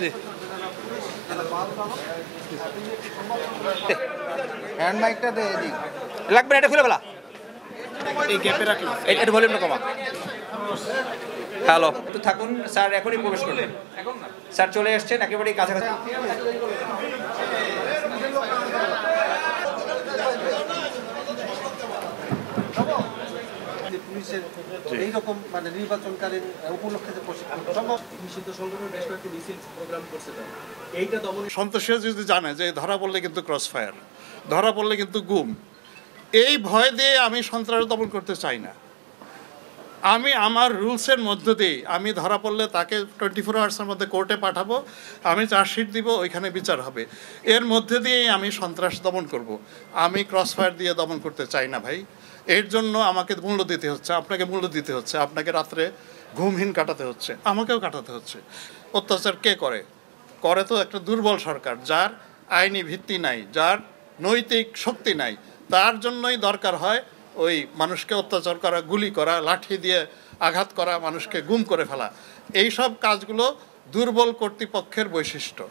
জি hand মাইকটা দে এদিক লাগবে না, এটা খুলে ফেলা, এই গ্যাপে রাখলাম। এটা ভলিউমটা কমা। হ্যালো, তো থাকুন স্যার, এখনই প্রবেশ করবেন। স্যার চলে এসছেন একেবারেই কাছাকাছি। পুলিশের এইরকম মানে নির্বাচনকালীন উপলক্ষে যে প্রশিক্ষণ সম্ভব নিষিদ্ধ সংগঠন বেশ কয়েকটি মিছিল প্রোগ্রাম করছে, এইটা দমন সন্ত্রাসীরা যদি জানে যে ধরা পড়লে কিন্তু ক্রস ফায়ার, ধরা পড়লে কিন্তু গুম, এই ভয় দিয়ে আমি সন্ত্রাস দমন করতে চাই না। আমি আমার রুলসের মধ্য দিয়ে আমি ধরা পড়লে তাকে 24 আওয়ার্সের মধ্যে কোর্টে পাঠাবো, আমি চার্জশিট দিব, ওইখানে বিচার হবে। এর মধ্যে দিয়েই আমি সন্ত্রাস দমন করব। আমি ক্রস ফায়ার দিয়ে দমন করতে চাই না ভাই। এর জন্য আমাকে মূল্য দিতে হচ্ছে, আপনাকে মূল্য দিতে হচ্ছে, আপনাকে রাত্রে ঘুমহীন কাটাতে হচ্ছে, আমাকেও কাটাতে হচ্ছে। অত্যাচার কে করে? করে তো একটা দুর্বল সরকার, যার আইনি ভিত্তি নাই, যার নৈতিক শক্তি নাই। তার জন্যই দরকার হয় ওই মানুষকে অত্যাচার করা, গুলি করা, লাঠি দিয়ে আঘাত করা, মানুষকে গুম করে ফেলা। এই সব কাজগুলো দুর্বল কর্তৃপক্ষের বৈশিষ্ট্য।